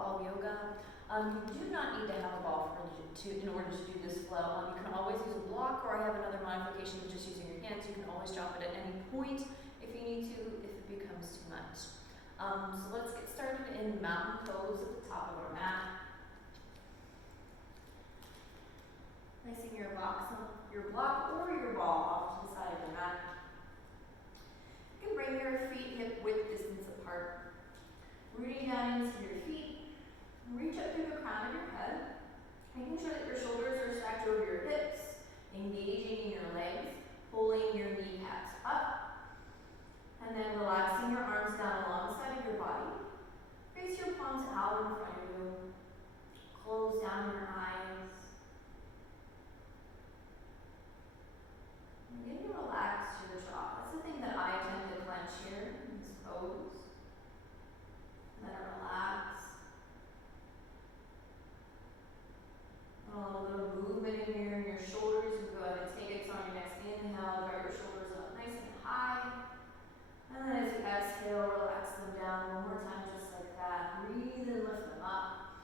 all of yoga. You do not need to have a ball in order to do this flow. You can always use a block, or I have another modification of just using your hands. You can always drop it at any point if you need to, if it becomes too much. So let's get started in mountain pose at the top of our mat. Placing your block or your ball off to the side of the mat. You can bring your feet hip width distance apart. Rooting down into your feet. Reach up through the crown of your head. Making sure that your shoulders are stacked over your hips. Engaging in your legs. Pulling your kneecaps up. And then relaxing your arms down alongside of your body. Face your palms out in front of you. Close down your eyes. And begin to relax your jaw. That's the thing that I tend to clench here in this pose. Let it relax. A little bit of movement in here in your shoulders. You can go ahead and take it. So on your next inhale, draw your shoulders up nice and high. And then as you exhale, relax them down one more time, just like that. Breathe and lift them up.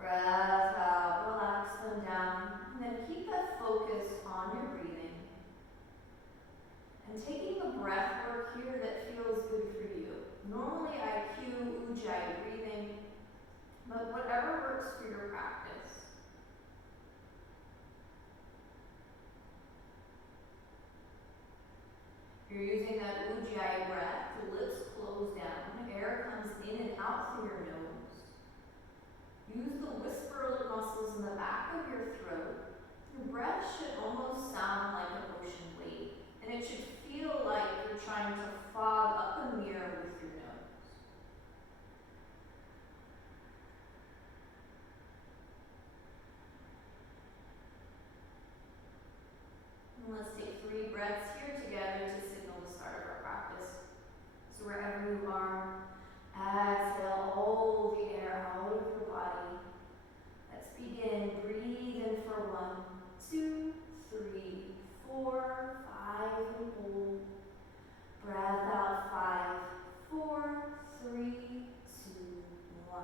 Breath out, relax them down. And then keep that focus on your breathing. And taking a breath work here that feels good for you. Normally I cue Ujjayi breathing, but whatever works for your practice. You're using that Ujjayi breath, the lips close down, air comes in and out through your nose. Use the whisper lip muscles in the back of your throat. Your breath should almost sound like an ocean wave, and it should feel like you're trying to fog up a mirror with your nose. And let's take 3 breaths here together to signal the start of our practice. So wherever you are, exhale all the air out of your body. Let's begin. Breathe in for 1, 2, 3, 4, 5, and hold. Breath out 5, 4, 3, 2, 1.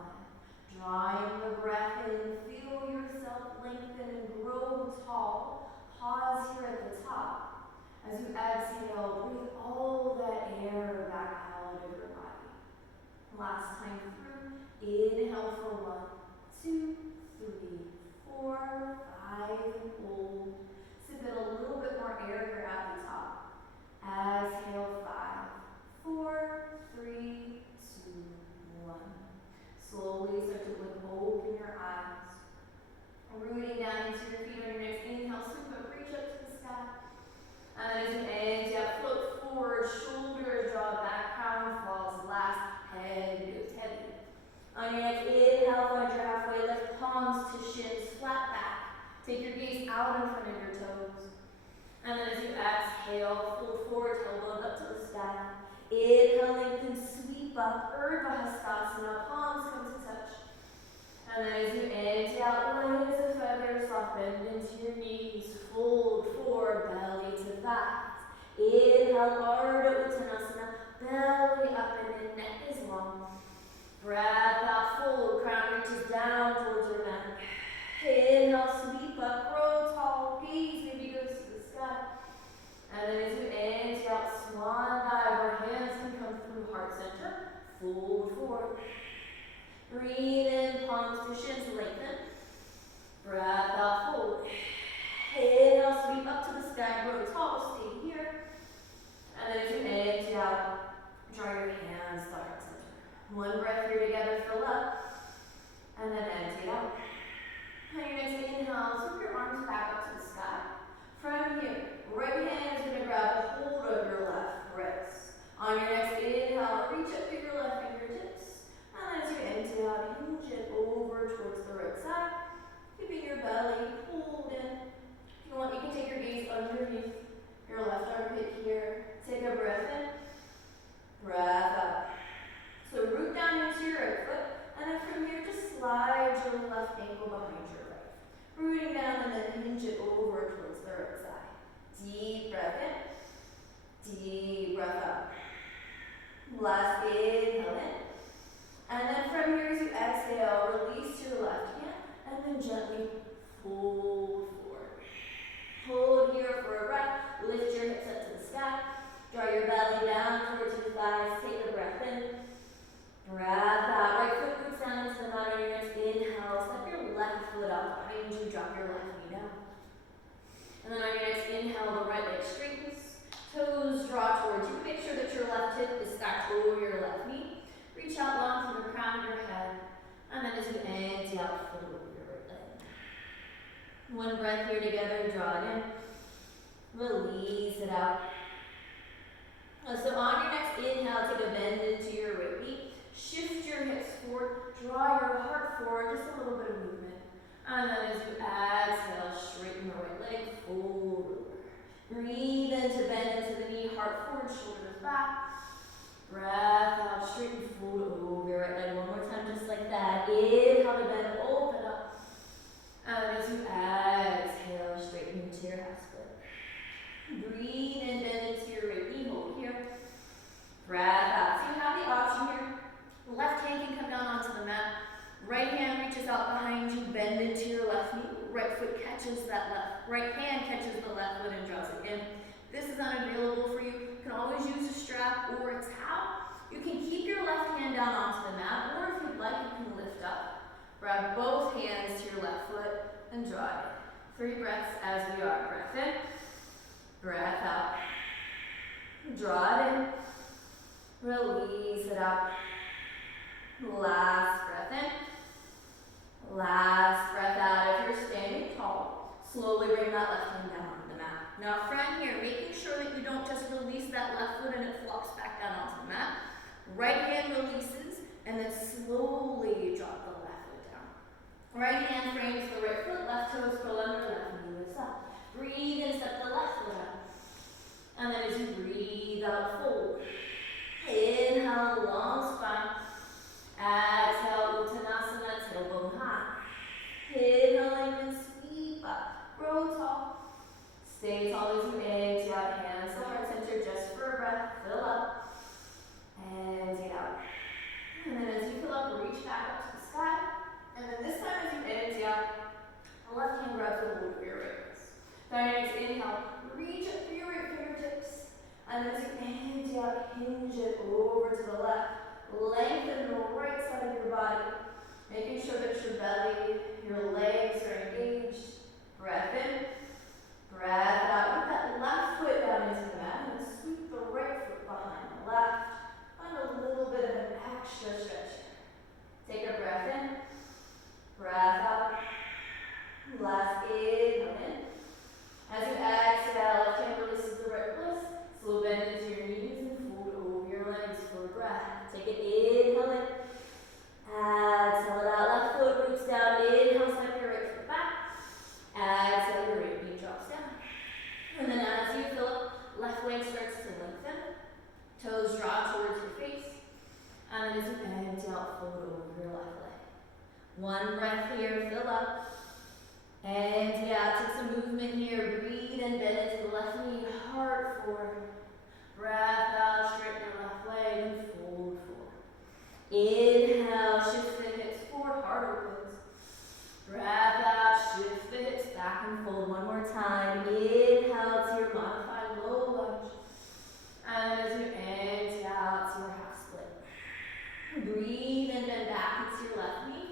Drawing the breath in, feel yourself lengthen and grow tall. Pause here at the top. As you exhale, breathe all that air back out of your body. Last time through, inhale for 1, 2, 3, 4, 5, and hold. Sip in a little bit more air here at the top. Exhale 5, 4, 3, 2, 1. Slowly start to blink open your eyes. Rooting down into your feet on your next inhale, scoop up, reach up to the sky. And as you exhale, float forward, shoulders draw back, crown falls last, head goes heavy. On your next inhale, find your halfway lift, palms to shins, flat back. Take your gaze out in front of your toes. And then as you exhale, fold forward, tailbone up to the sky. Inhale, lengthen, sweep up, Urdhva Hastasana, palms come to touch. And then as you exhale, light as a feather, soft bend into your knees, fold forward, belly to thighs. Inhale, Ardha Uttanasana, belly up and in, neck is long. Breath out, fold, crown reaches down towards your neck. Inhale, sweep up, grow tall, gaze maybe goes to the sky. And then as you exhale, swan dive, where hands can come through heart center, fold forward. Breathe in, palms to shins, lengthen. Breath out, fold. Inhale, sweep up to the sky, grow tall, stay here. And then as you exhale, draw your hands to heart center. 1 breath here together, fill up. And then exhale out. On your next inhale, sweep your arms back up to the sky. From here, right hand is going to grab a hold of your left wrist. On your next inhale, reach up through your left fingertips. And as you exhale, hinge it over towards the right side, keeping your belly pulled in. If you want, you can take your gaze underneath your left armpit here. Take a breath in, breath out. So root down into your right foot, and then from here, just slide your left ankle behind your right. Rooting down and then hinge it over towards the right side. Deep breath in, deep breath out. Last inhale in. And then from here, as you fold forward. Hold here for a breath. Lift your hips up to the sky. Draw your belly down towards your thighs. Take a breath in. Breath out. Right foot roots down into the mat on your next inhale. Step your left foot up behind you. Drop your left knee down. And then on your next inhale, the right leg straightens. Toes draw towards you. Make sure that your left hip is stacked over your left knee. Reach out long to the crown of your head. And then as you empty out, fold over your right leg. One breath here together. Draw it in. Release it out. So on your next inhale, take a bend into your right knee. Shift your hips forward. Draw your heart forward. Just a little bit of movement. And then as you exhale, straighten the right leg. Fold over. Breathe in to bend into the knee. Heart forward, shoulders back. Breath out, straighten, fold over your right leg. One more time, just like that. Inhale to bend, open up. And as you exhale, straighten into your half split. Breathe in, bend into your right knee, hold here. Breath out. So you have the option here. Left hand can come down onto the mat. Right hand reaches out behind you, bend into your left knee. Right foot catches that left. Right hand catches the left foot and draws it in. This is unavailable for you. You can always use a strap or a towel. You can keep your left hand down onto the mat, or if you'd like, you can lift up. Grab both hands to your left foot and draw it. 3 breaths as we are. Breath in, breath out. Draw it in, release it out. Last breath in, last breath out. If you're standing tall, slowly bring that left hand down onto the mat. Now from here, making sure that you don't just release that left foot and it flops back down onto the mat. Right hand releases, and then slowly drop the left foot down. Right hand frames the right foot, left toes curl under, left knee lifts up. Breathe in, step the left foot up. And then as you breathe out, fold. Inhale, long spine. Exhale, Katasana, tailbone high. Inhale, lengthen, sweep up. Grow tall. Stay tall as you empty out. Hands to heart center just for a breath. Fill up. Empty out. And then as you fill up, reach back up to the sky. And then this time as you empty out, the left hand grabs the hold of your right wrist. Then your next inhale, reach up through your right fingertips. And then as you empty out, hinge it over to the left. Lengthen the right side of your body, making sure that your belly, your legs are engaged. Breath in, breath out. Put that left foot down into the mat and sweep the right foot behind the left. Find a little bit of an extra stretch here. Take a breath in, breath out. Last inhale in. As you exhale, left hand releases the right wrist. Slow bend into your knees and fold over your legs for a breath. Take it, inhale in. Exhale it out. Left foot roots down. Inhale, step your right foot back. Exhale, your right knee drops down. And then as you fill up, left leg starts to lengthen. Toes draw towards your face. And then as you empty out, fold over your left leg. One breath here, fill up. Empty out, take some movement here. Breathe and bend into the left knee, heart forward. Breath out, straighten your left leg and fold forward. Inhale, shift the hips forward, heart opens. Breath out, shift the hips back and fold one more time. Inhale to your modified low lunge. And as you empty out to your half split. Breathe and bend back into your left knee.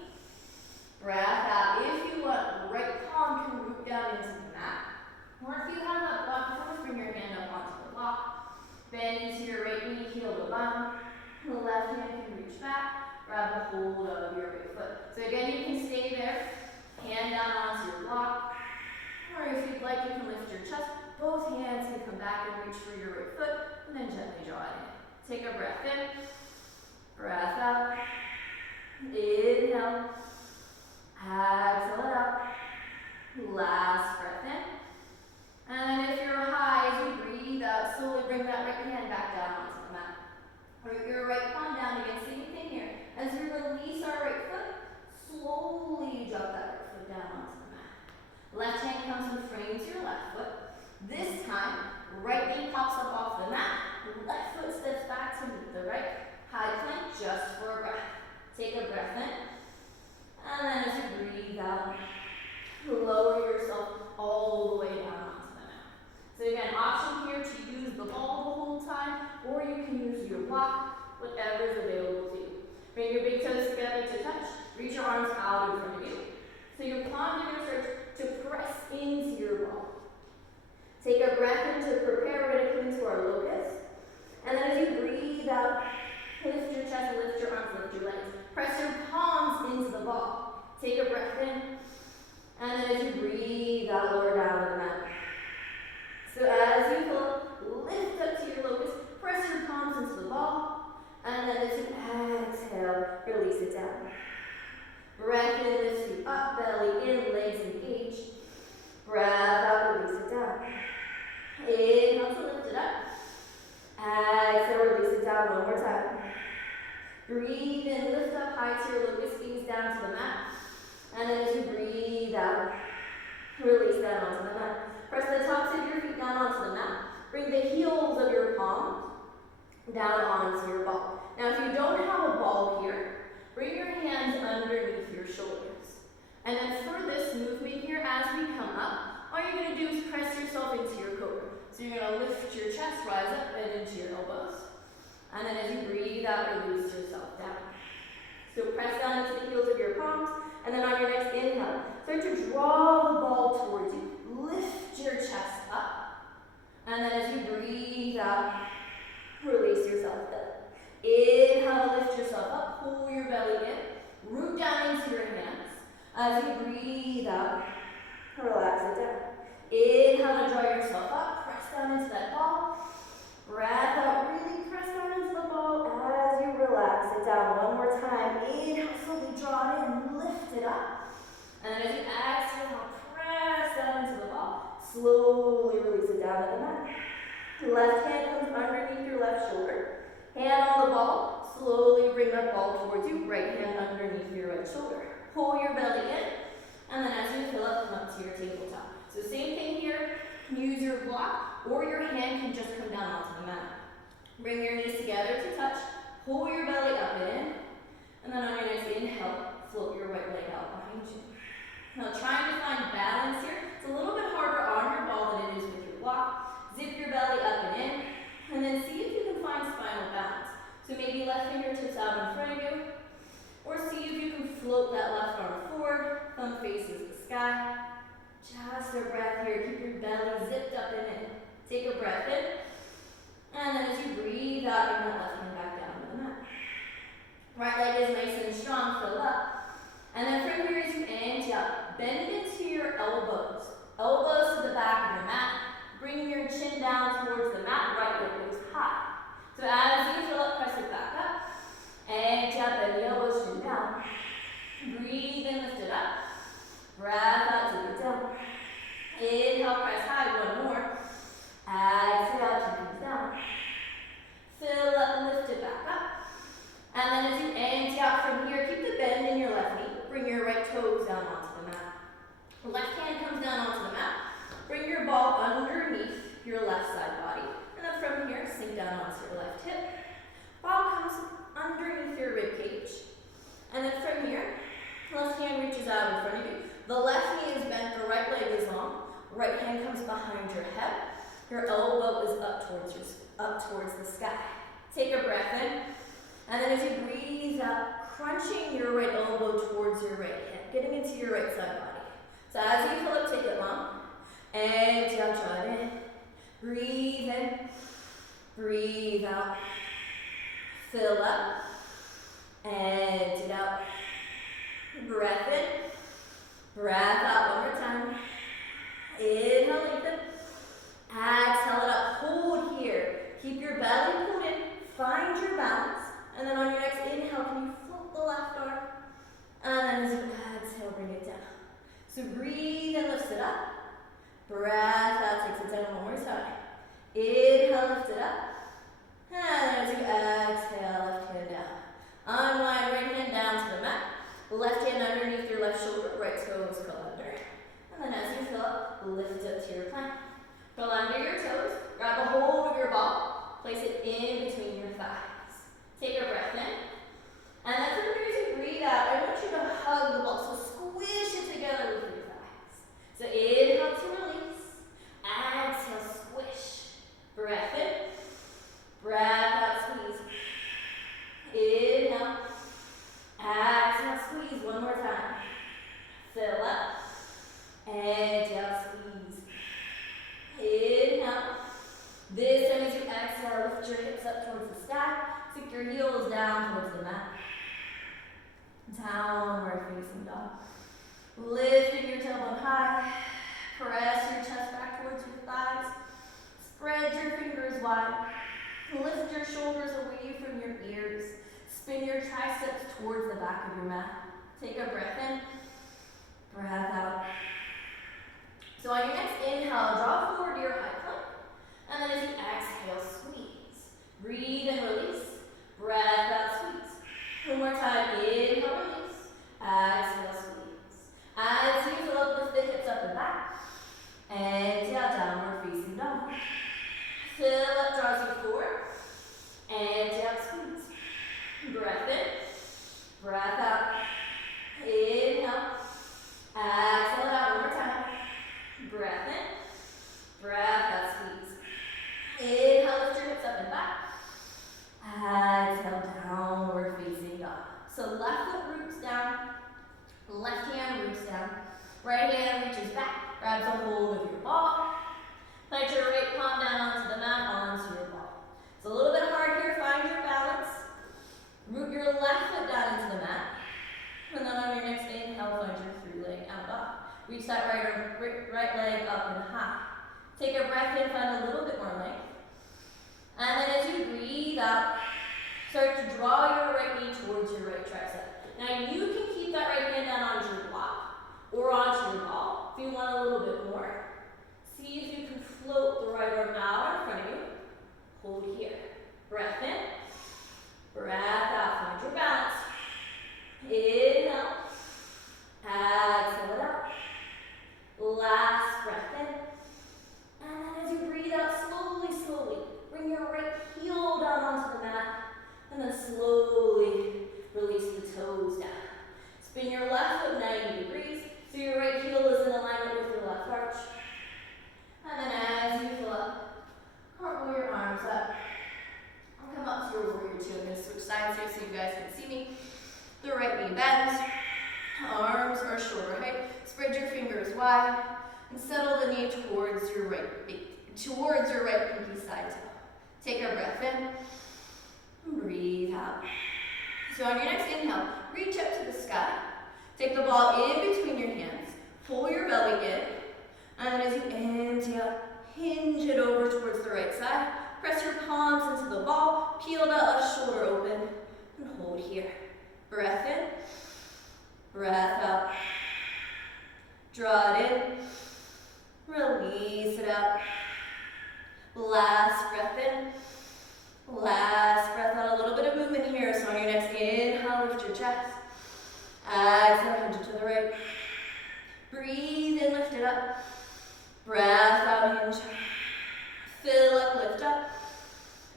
Breath out. If you want, right palm can root down into the mat. Or if you have that block, you can bring your hand up onto the block. Bend into your right knee, heel to bum. The left hand can reach back. Grab a hold of your right foot. So again, you can stay there. Hand down onto your block. Or if you'd like, you can lift your chest. Both hands can come back and reach for your right foot. And then gently draw it in. Take a breath in. Breath out. Inhale. Exhale it out. Last breath in. And if you're high, as you breathe out, slowly bring that right hand back down onto the mat. Root your right palm down again. Same thing here. As we release our right foot, slowly drop that right foot down onto the mat. Left hand comes and frames your left foot. This time, right knee pops up off the mat. Left foot steps back to meet the right. High plank just for a breath. Take a breath in. And then as you breathe out, lower block, whatever is available to you. Bring your big toes together to touch. Reach your arms out in front of you. So your palms are going to start to press into your ball. Take a breath in to prepare. We're going to come into our locust. And then as you breathe out, lift your chest, lift your arms, lift your legs. Press your palms into the ball. Take a breath in. And then as you breathe out, lower down to the mat. So as you pull, lift up to your locust. Press your palms into the ball. And then as you exhale, release it down. Breath in, lifts you up, belly in, legs engaged. Breath out, release it down. Inhale to lift it up. Exhale, release it down one more time. Breathe in, lift up high to your locust, knees down to the mat. And then as you breathe out, release that onto the mat. Press the tops of your feet down onto the mat. Bring the heels of your palms down onto your ball. Now if you don't have a ball here, bring your hands underneath your shoulders. And then for this movement here, as we come up, all you're going to do is press yourself into your cobra. So you're going to lift your chest, rise up, and into your elbows. And then as you breathe out, release yourself down. So press down into the heels of your palms, and then on your next inhale, start to draw the ball towards you. Lift your chest up. And then as you breathe out, release yourself down. Inhale, lift yourself up, pull your belly in, root down into your hands. As you breathe out, relax it down. Inhale to draw yourself up, press down into that ball. Breath out, really press down into the ball as you relax it down. One more time. Inhale, slowly draw it in, lift it up. And then as you exhale, press down into the ball. Slowly release it down to the mat. Left hand comes underneath your left shoulder. Hand on the ball, slowly bring that ball towards you. Right hand underneath your right shoulder. Pull your belly in, and then as you fill up, come up to your tabletop. So same thing here, use your block, or your hand can just come down onto the mat. Bring your knees together to touch, pull your belly up and in, and then on your next inhale, float your right leg out behind you. Now trying to find balance here, it's a little bit harder on your ball than it is with your block. Zip your belly up and in, and then see if you can find spinal balance. So maybe left fingertips out in front of you, or see if you can float that left arm forward, thumb faces the sky. Just a breath here, keep your belly zipped up and in. Take a breath in, and then as you breathe out, bring that left hand back down to the mat. Right leg is nice and strong, fill up. And then from here as you inhale, bend into your elbows. Elbows to the back of your mat. Bring your chin down towards the mat, right leg goes high. So as you fill up, press it back up. Exhale, bend the elbows, chin down. Breathe in, lift it up. Breath out, take it down. Inhale, press high, one more. Exhale, chin comes down. Fill up, lift it back up. And then as you exhale from here, keep the bend in your left knee. Bring your right toes down onto the mat. Left hand comes down onto the mat. Bring your ball underneath your left side body. And then from here, sink down onto your left hip. Ball comes underneath your rib cage. And then from here, left hand reaches out in front of you. The left knee is bent, the right leg is long. Right hand comes behind your head. Your elbow is up towards the sky. Take a breath in. And then as you breathe out, crunching your right elbow towards your right hip, getting into your right side body. So as you fill up, take it long. Exhale, draw it in. Breathe in. Breathe out. Fill up. Exhale out. Breath in. Breath out one more time. Inhale, lengthen. Exhale it up. Hold here. Keep your belly pulled in. Find your balance. And then on your next inhale, can you float the left arm? And then as you exhale, bring it down. So breathe and lift it up. Breath out, takes it down one more time. Inhale, lift it up. And as you exhale, left hand down. Unwind, right hand down to the mat. Left hand underneath your left shoulder, right toes curl under. And then as you fill up, lift up to your plank. Curl under your toes, grab a hold of your ball, place it in between your thighs. Take a breath in. And then from here as you breathe out, I want you to hug the ball, so squish it together with your thighs. So inhale to release. Exhale, squish. Breath in. Breath out, squeeze. your heels down towards the mat. Downward facing dog. Lifting your tailbone high. Press your chest back towards your thighs. Spread your fingers wide. Lift your shoulders away from your ears. Spin your triceps towards the back of your mat. Take a breath in. Breath out. So on your next inhale, draw forward to your high plank. And then as you exhale, squeeze. Breathe and release. Breath out, squeeze. One more time. Inhale, release. Exhale, squeeze. As you fill up, lift the hips up and back. Exhale, downward facing dog. Fill up, draws you forward. Exhale, squeeze. Breath in. Breath out. Inhale. Exhale it out one more time. Breath in. Breath out, squeeze. Inhale, lift your hips up and back. Exhale, downward facing dog. So left foot roots down. Left hand roots down. Right hand reaches back. Grabs a hold of your ball. Plant your right palm down onto the mat, onto your ball. It's a little bit hard here. Find your balance. Root your left foot down into the mat. And then on your next inhale, find your through leg out dog. Reach that right leg up and high. Take a breath in, find a little bit more length. And then as you breathe out, start to draw your right knee towards your right tricep. Now you can keep that right hand down onto your block or onto your ball if you want a little bit more. See if you can float the right arm out in front of you. Hold here. Breath in. Breath out. Find your balance. Inhale. Exhale it out. Last breath in. And then as you breathe out, slowly, bring your right heel down onto the mat. And then slowly release the toes down. Spin your left foot 90 degrees so your right heel is in alignment with your left arch. And then as you fill up, cartwheel your arms up. I'll come up to your warrior two. I'm going to switch sides here so you guys can see me. The right knee bends. Arms are shoulder height. Spread your fingers wide and settle the knee towards your right pinky side toe. Take a breath in. Breathe out. So on your next inhale, reach up to the sky. Take the ball in between your hands. Pull your belly in. And then as you inhale, hinge it over towards the right side. Press your palms into the ball. Peel that left shoulder open. And hold here. Breath in. Breath out. Draw it in. Release it out. Last breath in. Last breath out. A little bit of movement here. So on your next inhale, lift your chest. Exhale, hinge it to the right. Breathe in, lift it up. Breath out, hinge. Fill up, lift up.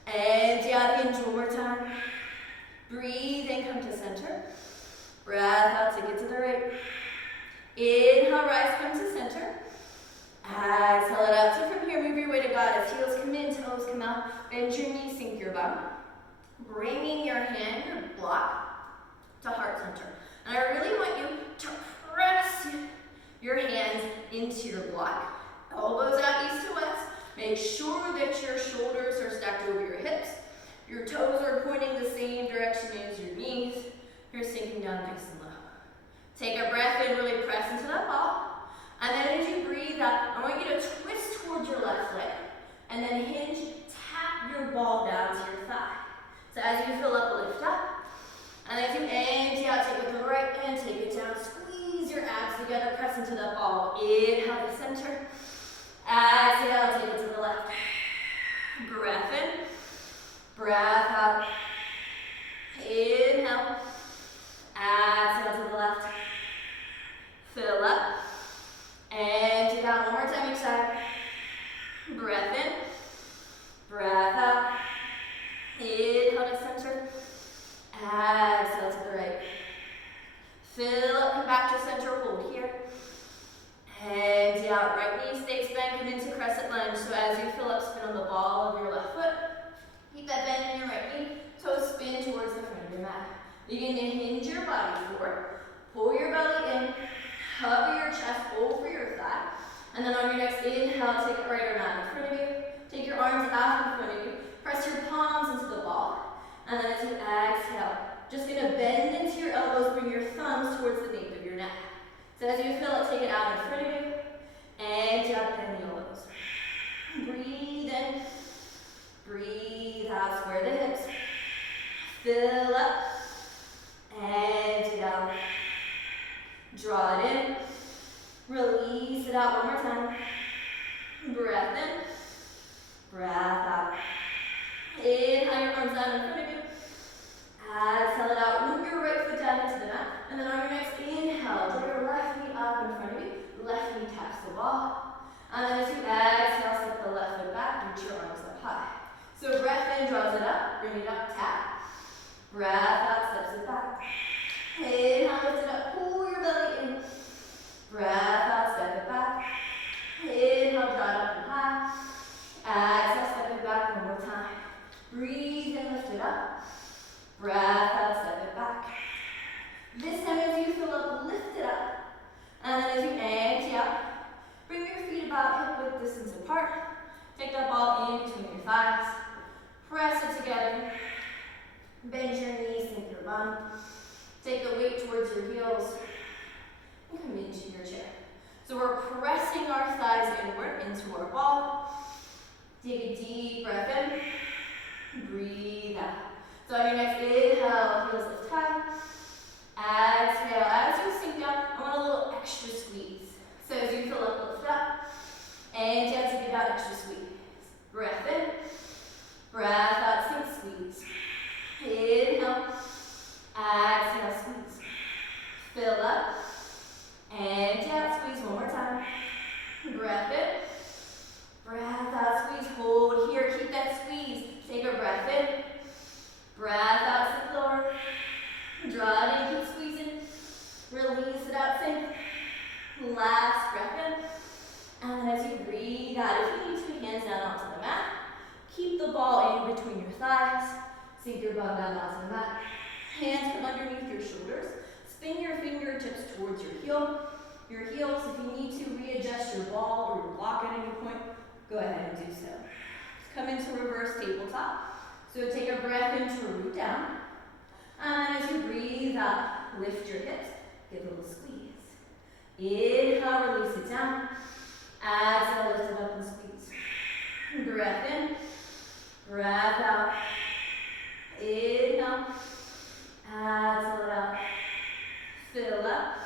Empty out, hinge one more time. Breathe in, come to center. Breath out, take it to the right. Inhale, rise, come to center. Exhale it out. So from here, move your way to goddess. Heels come in, toes come out. Bend your knees, sink your bum. Bringing your hand, your block, to heart center. And I really want you to press your hands into your block. Elbows out east to west. Make sure that your shoulders are stacked over your hips. Your toes are pointing the same direction as your knees. You're sinking down nice and low. Take a breath in, really press into that ball. And then as you breathe out, I want you to twist towards your left leg. And then hinge, tap your ball down to your thigh. So as you fill up, lift up. And as you empty out, take it with the right hand, take it down. Squeeze your abs together, press into the ball. Inhale to center. Exhale, take it to the left. Breath in. Breath out. Inhale. Exhale to the left. Fill up. Empty it out. One more time each side. Breath in. Breath out. Inhale to center. Exhale to the right. Fill up, come back to center, hold here. Empty out, right knee stays bent, come into Crescent Lunge. So as you fill up, spin on the ball of your left foot. Keep that bend in your right knee. Toes spin towards the front of your mat. Begin to hinge your body forward. Pull your belly in. Hover your chest over your thigh. And then on your next inhale, take it right arm out in front of you. Take your arms out in front of you. Press your palms into the ball. And then as as you exhale, just going to bend into your elbows, bring your thumbs towards the nape of your neck. So as you feel it, take it out in front of you, and up, bend the elbows. Breathe in, breathe out, square the hips. Fill up, and down. Draw it in, release it out one more time. Breath in, breath out. Inhale your arms down in front of you. Exhale it out, root your right foot down into the mat. And then on your next inhale, draw your left knee up in front of you. Left knee taps the wall. And then as you exhale, step the left foot back, reach your arms up high. So breath in, draws it up, bring it up, tap. Breath out, steps it back. Inhale, lift it up, pull your belly in. Breath out, step it back. Inhale, draw it up and high. Exhale, step it back one more time. Breathe in, lift it up. Breath out, step it back. This time as you fill up, lift it up. And then as you empty out, bring your feet about hip width distance apart. Take that ball in between your thighs. Press it together. Bend your knees, sink your bum. Take the weight towards your heels. And come into your chair. So we're pressing our thighs inward into our ball. Take a deep breath in. Breathe out. So on your next inhale, heels lift high. Exhale, as you sink down, I want a little extra squeeze. So as you fill up, lift up. And you have to give out extra squeeze. Breath in. Breath out, sink, squeeze. Inhale. Exhale, squeeze. Fill up. And out, squeeze one more time. Breath in. Breath out, squeeze. Hold here, keep that squeeze. Take a breath in. Breath out, sink lower. Draw it in, keep squeezing. Release it out, sink. Last breath in. And then as you breathe out, if you need to, hands down onto the mat. Keep the ball in between your thighs. Sink your bum down onto the mat. Hands come underneath your shoulders. Spin your fingertips towards your heels. If you need to readjust your ball or your block at any point, go ahead and do so. Come into reverse tabletop. So take a breath in to root down. And as you breathe out, lift your hips, give a little squeeze. Inhale, release it down. Exhale, lift it up and squeeze. Breath in, breath out. Inhale, exhale it out. Fill up.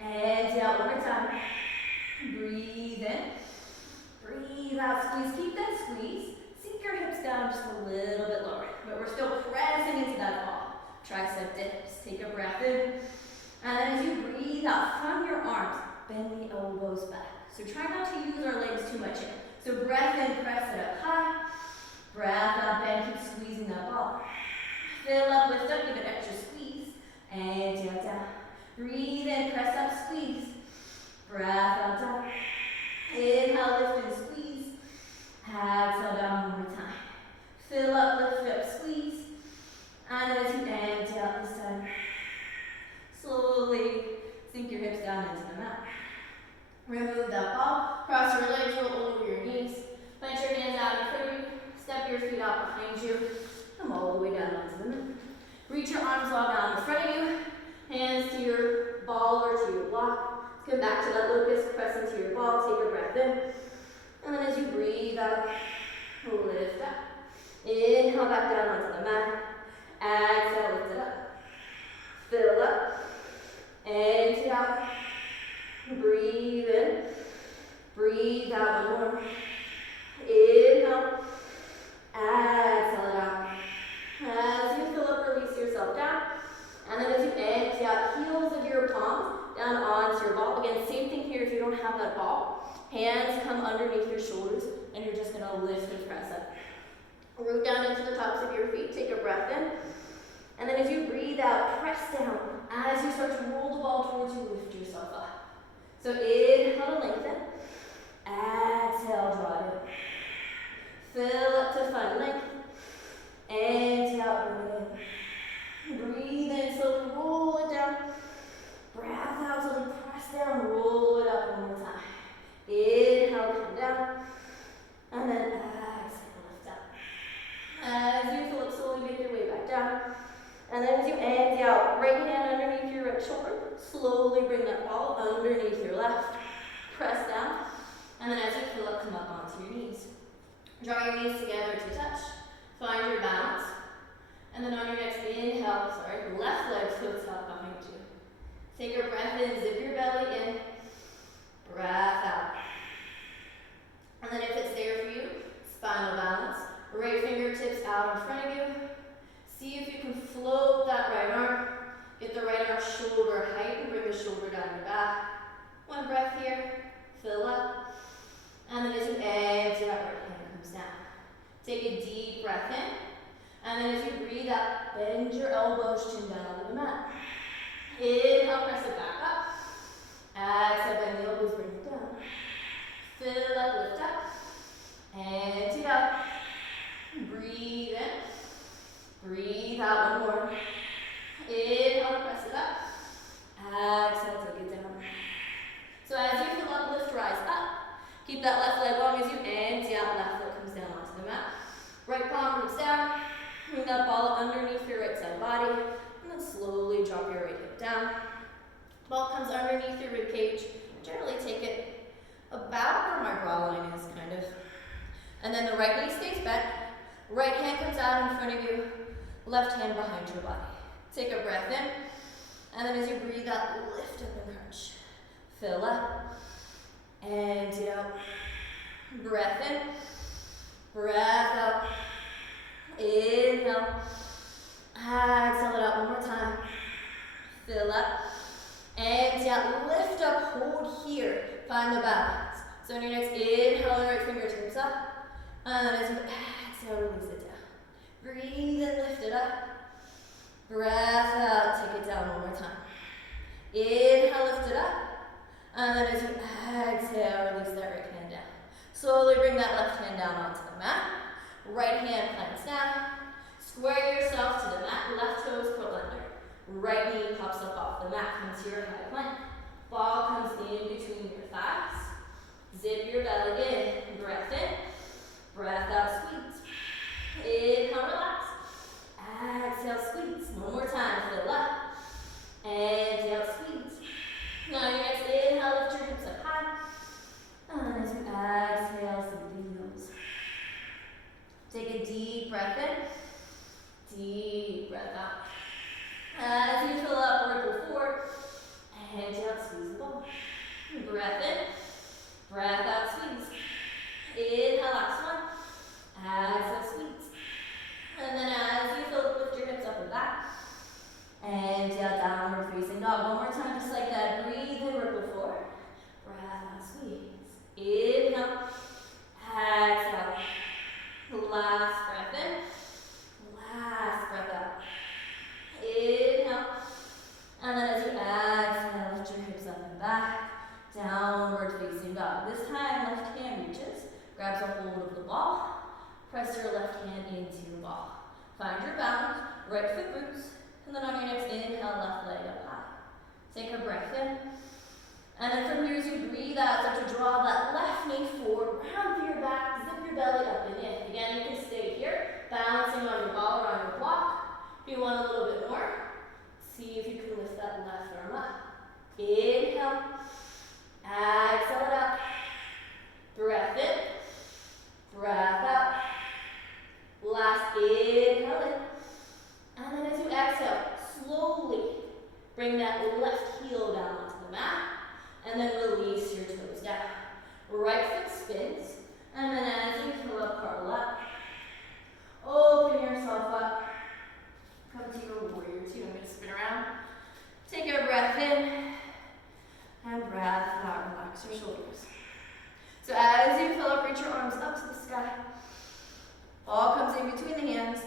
And out one more time. Breathe in. Breathe out, squeeze. Keep that squeeze. Sink your hips down just a little bit lower. But we're still pressing into that ball. Tricep dips. Take a breath in. And then as you breathe out from your arms, bend the elbows back. So try not to use our legs too much here. So breath in, press it up high. Breath out, bend, keep squeezing that ball. Fill up, lift up, give it extra squeeze. And down. Breathe in, press up, squeeze. Breath out, down. Inhale, lift and squeeze. Exhale down one more time. Fill up, lift up, squeeze. And as you empty out this time, slowly sink your hips down into the mat. Remove that ball. Cross your legs, roll over your knees. Plant your hands out in front of you. Step your feet out behind you. Come all the way down onto the mat. Reach your arms all down in front of you. Hands to your ball or to your block. Come back to that locust. Press into your ball. Take a breath in. And then as you breathe out, lift up. Inhale back down onto the mat. Exhale, lift it up. Fill up. Empty out. Breathe in. Breathe out one more. Inhale. Exhale it out. As you fill up, release yourself down. And then as you empty out, heels of your palms down onto your ball. Again, same thing here if you don't have that ball. Hands come underneath your shoulders, and you're just going to lift and press up. Root down into the tops of your feet. Take a breath in. And then as you breathe out, press down. As you start to roll the ball towards you, lift yourself up. So inhale to lengthen. Exhale, draw it in. Fill up to find length. And out, bring it in. Breathe in, slowly roll it down. Breath out, slowly press down, roll it up one more time. Inhale, come down. And then exhale, lift up. As you fill up, slowly make your way back down. And then as you empty out, right hand underneath your right shoulder. Slowly bring that ball underneath your left. Press down. And then as you fill up, come up onto your knees. Draw your knees together to touch. Find your balance. And then on your next inhale, left leg floats up behind you. Take your breath in, zip your belly in. Breath out. And then if it's there for you, spinal balance. Right fingertips out in front of you. See if you can float that right arm. Get the right arm shoulder height and bring the shoulder down your back. One breath here. Fill up. And then as you exhale, that right hand comes down. Take a deep breath in. And then as you breathe out, bend your elbows, chin down onto the mat. Inhale, press it back up. Exhale, bend the elbows, bring it down. Fill up, lift up. Empty out. Breathe in. Breathe out, one more. Inhale, press it up. Exhale, take it down. So as you fill up, lift, rise up. Keep that left leg long as you empty out. Left foot comes down onto the mat. Right palm comes down. Bring that ball underneath your right side body. And then slowly drop your right hip down. Ball comes underneath your rib cage. Generally take it about where my bra line is, kind of. And then the right knee stays bent. Right hand comes out in front of you. Left hand behind your body. Take a breath in. And then as you breathe out, lift up and crunch. Fill up. Empty out. Breath in. Breath out. Inhale. Exhale it out one more time. Fill up. Empty out. Lift up. Hold here. Find the balance. So on your next inhale, the right fingertips up. And then as you exhale, release it down. Breathe and lift it up. Breath out. Take it down one more time. Inhale, lift it up. And then as you exhale, release that right hand down. Slowly bring that left hand down onto the mat. Right hand plants down. Square yourself to the mat. Left toes curl under. Right knee pops up off the mat. Come to your high plank. Ball comes in between your thighs. Zip your belly in. Breath in. Breath out, squeeze. Inhale, relax. Exhale, squeeze. One more time. Fill up. Exhale, squeeze. Now your next inhale, lift your hips up high. And as you exhale, simply nose. Take a deep breath in. Deep breath out. As you fill up, ripple forward. Exhale, squeeze the ball. Breath in. Breath out, squeeze. Inhale, last one. Exhale, squeeze. And then as you fill, lift your hips up and back. Exhale, downward facing dog. One more time, just like that. Breathe in, ripple forward. Breath out, squeeze. Inhale. Exhale. Last breath in. Last breath out. Inhale. And then as you exhale, lift your hips up and back. Downward facing dog. This time, left hand reaches. Grabs a hold of the ball. Press your left hand into your ball. Find your balance. Right foot roots. And then on your next inhale, left leg up high. Take a breath in. And then from here, as you breathe out, start to draw that left knee forward, round through your back, zip your belly up and in. Again, you can stay here, balancing on your ball or on your block. If you want a little bit more, see if you can lift that left arm up. Inhale. Exhale it out. Breath in. Breath out. Last inhale in. And then as you exhale, slowly bring that left heel down onto the mat. And then release your toes down. Right foot spins. And then as you fill up, curl up. Open yourself up. Come to your warrior two. I'm going to spin around. Take your breath in. And breath out. Relax your shoulders. So as you fill up, reach your arms up to the sky. Ball comes in between the hands.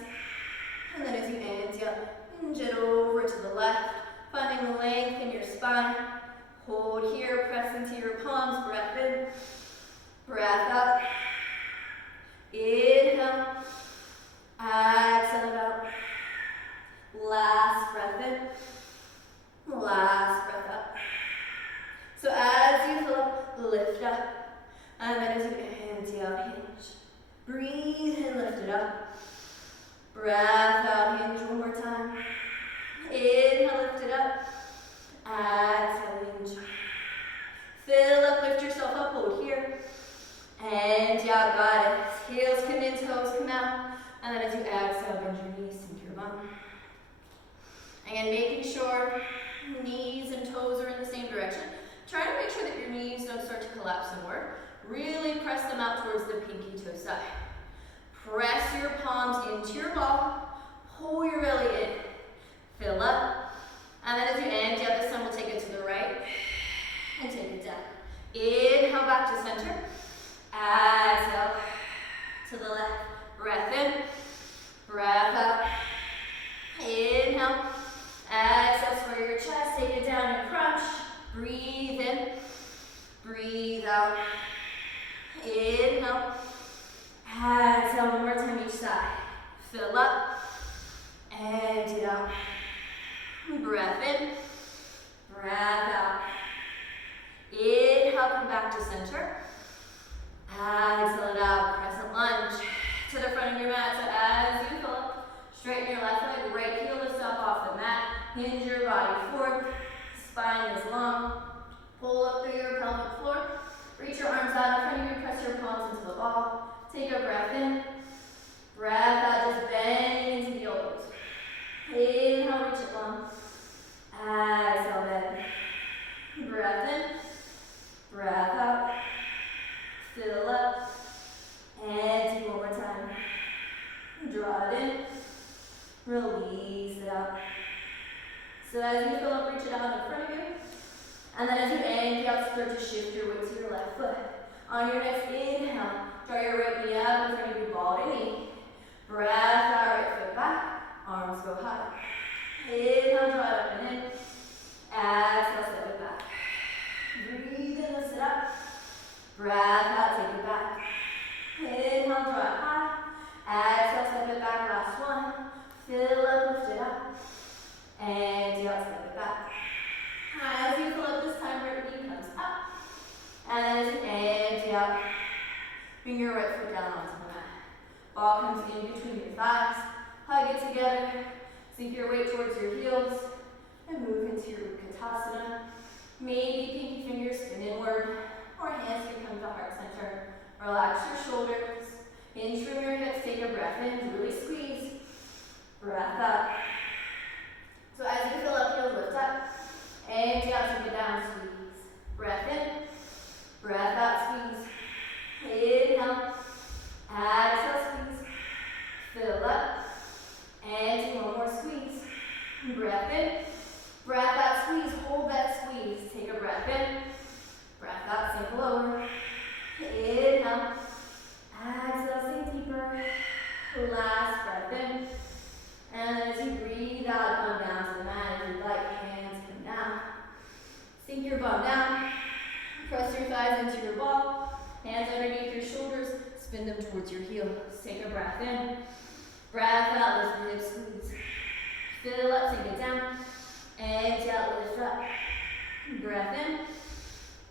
And then as you exhale, hinge it over to the left. Finding length in your spine. Hold here, press into your palms, breath in, breath out. Inhale, exhale it out. Last breath in, last breath out. So as you fill up, lift up. And then as you empty out, hinge. Breathe and lift it up. Breath out, hinge one more time. Again, making sure knees and toes are in the same direction. Try to make sure that your knees don't start to collapse inward. Really press them out towards the pinky toe side. Press your palms into your ball. Pull your belly in. Fill up. And then as you empty out, this time we'll take it to the right and take it down. Inhale back to center. Exhale to the left. Breath in. Breath out. Inhale. Exhale, square your chest. Take it down and crunch. Breathe in. Breathe out. Inhale. Exhale, one more time each side. Fill up. Empty out. Breath in. Breath out. Inhale, come back to center. Exhale it out. Crescent lunge to the front of your mat. So as you fill up, straighten your left leg. Right heel lifts up off the mat. Hinge your body forward. Spine is long. Pull up through your pelvic floor. Reach your arms out in front of you. Press your palms into the ball. Take a breath in. Breath out. Just bending into the elbows. Inhale, reach it long. Exhale, bend. Breath in. Breath out. Fill up. Empty one more time. Draw it in. Release it out. So as you fill up, reach it out in front of you. And then as you empty out, start to shift your weight to your left foot. On your next inhale, draw your right knee up in front of you, ball to knee. Breath out, right foot back. Arms go high. Inhale, draw it up and in. Exhale, step it back. Breathe in, lift it up. Breath out, take it back. Inhale, draw it high. Exhale, step it back, last one. Fill up, lift it up. And out, step it back. As you fill up this time, right knee comes up. And as you empty out, bring your right foot down onto the mat. Ball comes in between your thighs. Hug it together. Sink your weight towards your heels. And move into your Katasana. Maybe pinky fingers spin inward. Or hands can come to heart center. Relax your shoulders. Hinge from your hips. Take a breath in. Really squeeze. Breath out. So as you fill up, heels lift up. Empty out, take it down, squeeze. Breath in. Breath out, squeeze. Inhale. Exhale, squeeze. Fill up. Empty, one more squeeze. Breath in. Breath out, squeeze. Hold that squeeze. Take a breath in. Breath out, sink lower. Inhale. Exhale, sink deeper. Last breath in. And as you breathe out, come down to the mat. If you'd like, hands come down. Sink your bum down. Press your thighs into your ball. Hands underneath your shoulders. Spin them towards your heels. Take a breath in. Breath out, lift your hips, squeeze. Fill up, sink it down. Empty out, lift up. Breath in.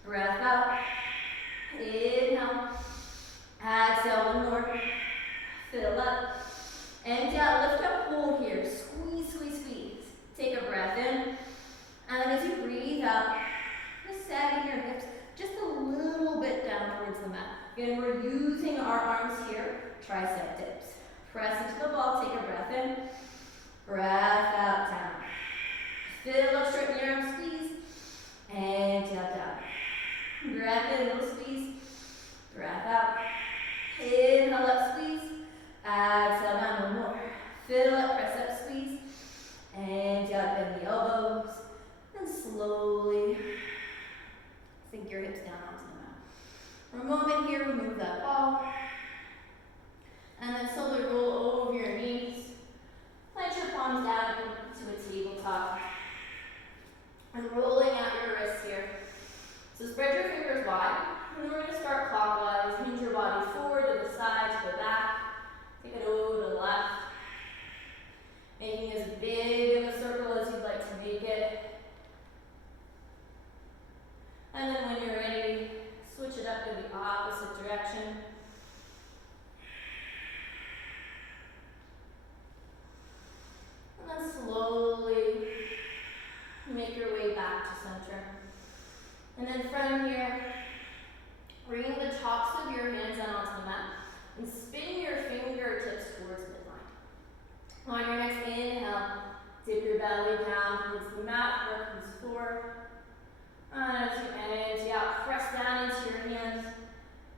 Breath out. Inhale. Exhale, one more. Fill up. Empty out, lift up, hold here. Squeeze, squeeze, squeeze. Take a breath in. And then as you breathe out, just sagging your hips just a little bit down towards the mat. Again, we're using our arms here, tricep dips. Press into the ball, take a breath in. Breath out, down. Fill up, straighten your arms, squeeze. Empty out, down. Breath in, little squeeze. Breath out. Inhale up, squeeze. Exhale down, one more. Fill up, press up, squeeze. And out, bend the elbows. And slowly sink your hips down onto the mat. For a moment here, remove that ball. And then slowly roll over your knees. Plant your palms down into a tabletop. And rolling out your wrists here. So spread your fingers wide. And we're going to start clockwise. Hinge your body forward to the side, to the back. Take it over to the left. Making as big of a circle as you'd like to make it. And then when you're ready, switch it up to the opposite direction. And then slowly make your way back to center. And then from here, bring the tops of your hands down onto the mat and spin your fingertips towards midline. On your next inhale, Dip your belly down towards the mat, work comes forward. And as you empty out, press down into your hands,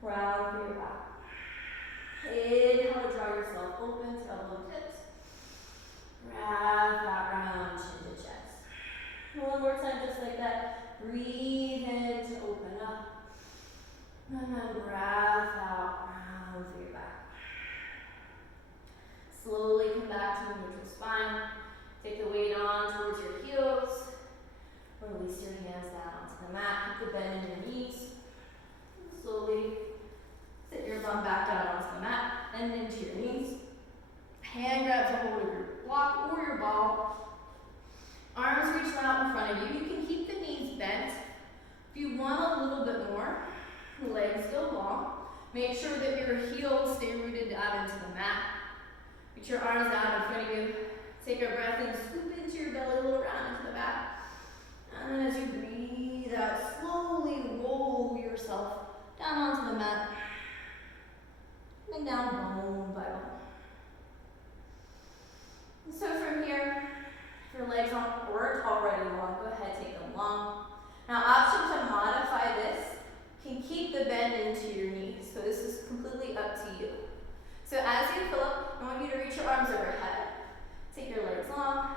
round through your back. Inhale to draw yourself open to elbow tips. Grab that round chin to chest. One more time, just like that. Breathe in to open up. And then breath out, round through your back. Slowly come back to a neutral spine. Take the weight on towards your heels. Release your hands down onto the mat. Keep the bend in your knees. Slowly sit your bum back down onto the mat and into your knees. Hand grabs a hold of your block or your ball. Arms reach out in front of you. You can keep the knees bent. If you want a little bit more, legs go long. Make sure that your heels stay rooted out into the mat. Reach your arms out in front of you. Take a breath in, scoop into your belly, roll around into the back. And then as you breathe out, slowly roll yourself down onto the mat. And down bone by bone. And so from here, if your legs aren't already long, go ahead, take them long. Now, option to modify this can keep the bend into your knees. So this is completely up to you. So as you fill up, I want you to reach your arms overhead. Take your legs long.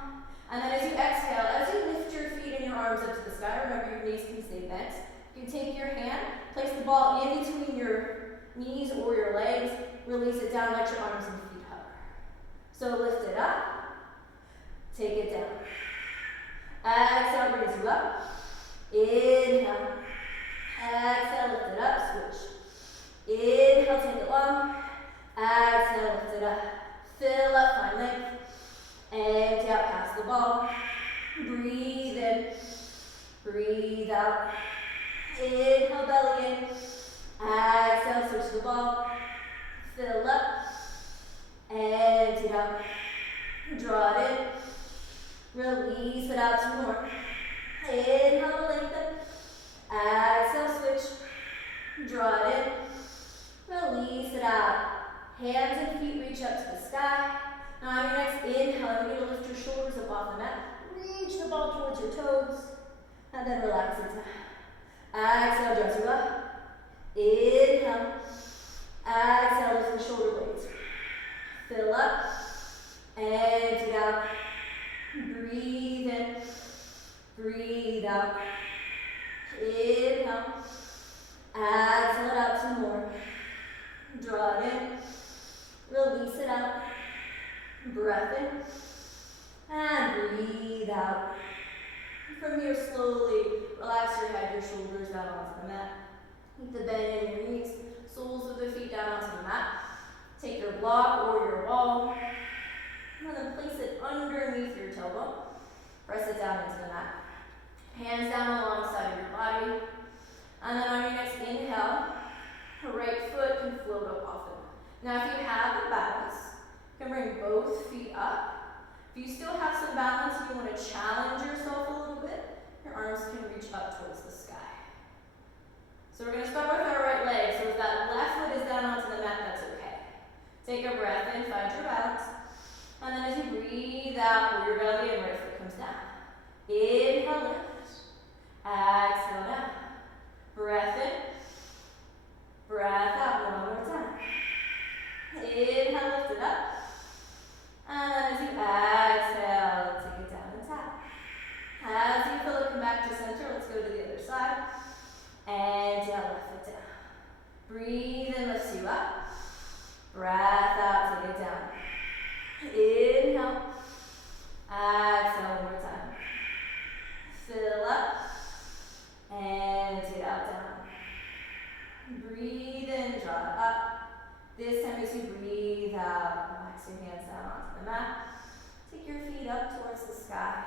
And then as you exhale, as you lift your feet and your arms up to the sky, remember your knees can stay bent. You take your hand, place the ball in between your knees or your legs, release it down, let your arms and feet hover. So lift it up, take it down. Exhale, brings you up. Inhale. Exhale, lift it up, switch. Inhale, take it long. Exhale, lift it up. Fill up, find length. Empty out, pass the ball. Breathe in. Breathe out. Inhale, belly in. Exhale, switch the ball. Fill up. Empty it out. Draw it in. Release it out, 2 more. Inhale, lengthen. Exhale, switch. Draw it in. Release it out. Hands and feet reach up to the sky. Now on your next inhale, I want you to lift your shoulders up off the mat. Reach the ball towards your toes. And then relax it down. Exhale, dress you up. Inhale. Exhale, lift the shoulder blades. Fill up. Empty out. Breathe in. Breathe out. Inhale. Exhale it out, 2 more. Draw it in. Release it out. Breath in. And breathe out. From here, slowly relax your head, your shoulders down onto the mat. Keep the bend in your knees, soles of the feet down onto the mat. Take your block or your ball, and then place it underneath your tailbone. Press it down into the mat. Hands down alongside of your body. And then on your next inhale, the right foot can float up off the mat. Now if you have a balance, you can bring both feet up. If you still have some balance and you want to challenge yourself a little bit, your arms can reach up towards the sky. So we're going to start with our right leg. So if that left foot is down onto the mat, that's okay. Take a breath in, find your balance. And then as you breathe out, pull your belly in, right foot comes down. Inhale, lift. Exhale down. Breath in. Breath out, one more time. Inhale, lift it up. And then as you exhale, take it down and tap. As you feel it come back to center, let's go to the other side. And lift it down. Breathe in, lifts you up. Breath out, take it down. Inhale. Exhale, one more time. Fill up. And take it out, down. Breathe in, draw it up. This time as you breathe out, relax your hands down onto the mat. Take your feet up towards the sky.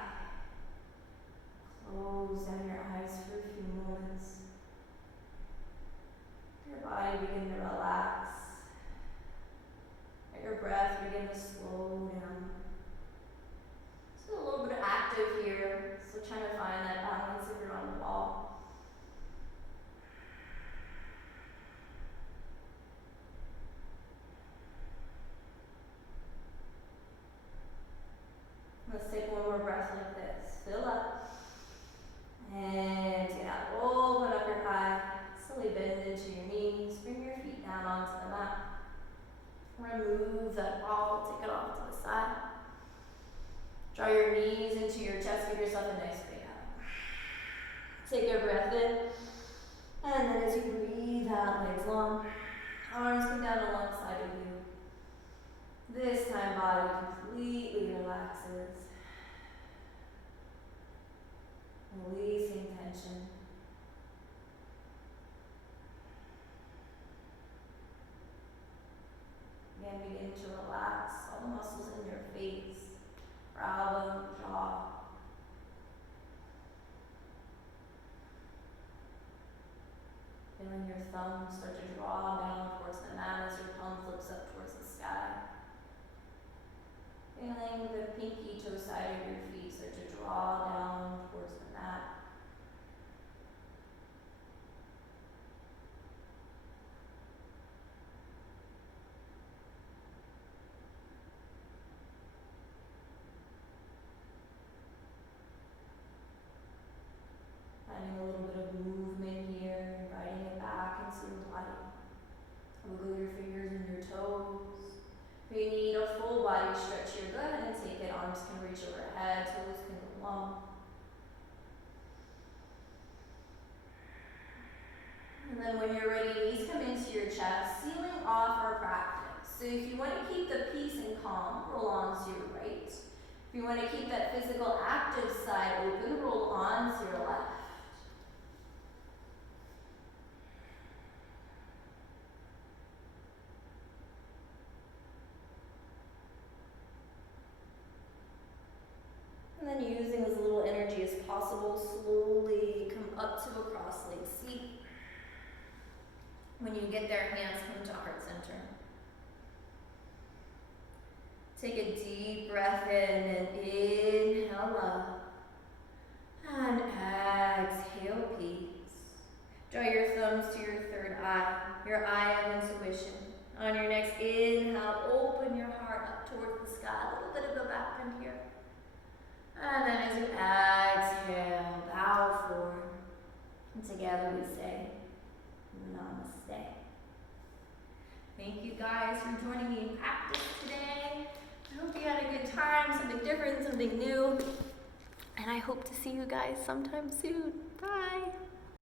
Close down your eyes for a few moments. Your body begin to relax. Let your breath begin to slow down. So a little bit active here. So trying to find that balance if you're on the ball. Let's take one more more breath like this. Fill up. And yeah, open up your eye. Slowly bend into your knees. Bring your feet down onto the mat. Remove that ball. Take it off to the side. Draw your knees into your chest. Give yourself a nice big hug. Take a breath in. And then as you breathe out, legs long. Arms come down alongside of you. This time, body completely relaxes. Releasing tension. Again, begin to relax all the muscles in your face, brow bone, jaw. Feeling your thumbs start to draw down towards the mat as your palm flips up towards the sky. Feeling the pinky toe side of your feet start to draw down towards the mat. Finding a little bit of movement here, inviting it back into your body. Wiggle your fingers and your toes. If you need a full body stretch here, go ahead and take it. Arms can reach overhead, toes can go long. And then when you're ready, knees come into your chest, sealing off our practice. So if you want to keep the peace and calm, roll on to your right. If you want to keep that physical active side open, roll on to your left. And then using as little energy as possible, slowly come up to a cross-legged seat. When you get there, hands come to heart center. Take a deep breath in and inhale up. And exhale, peace. Draw your thumbs to your third eye, your eye of intuition. On your next inhale, open your heart up towards the sky. A little bit of a back bend here. And then as you exhale, bow forward. And together we say, Namaste. Thank you guys for joining me in practice today. I hope you had a good time, something different, something new. And I hope to see you guys sometime soon. Bye.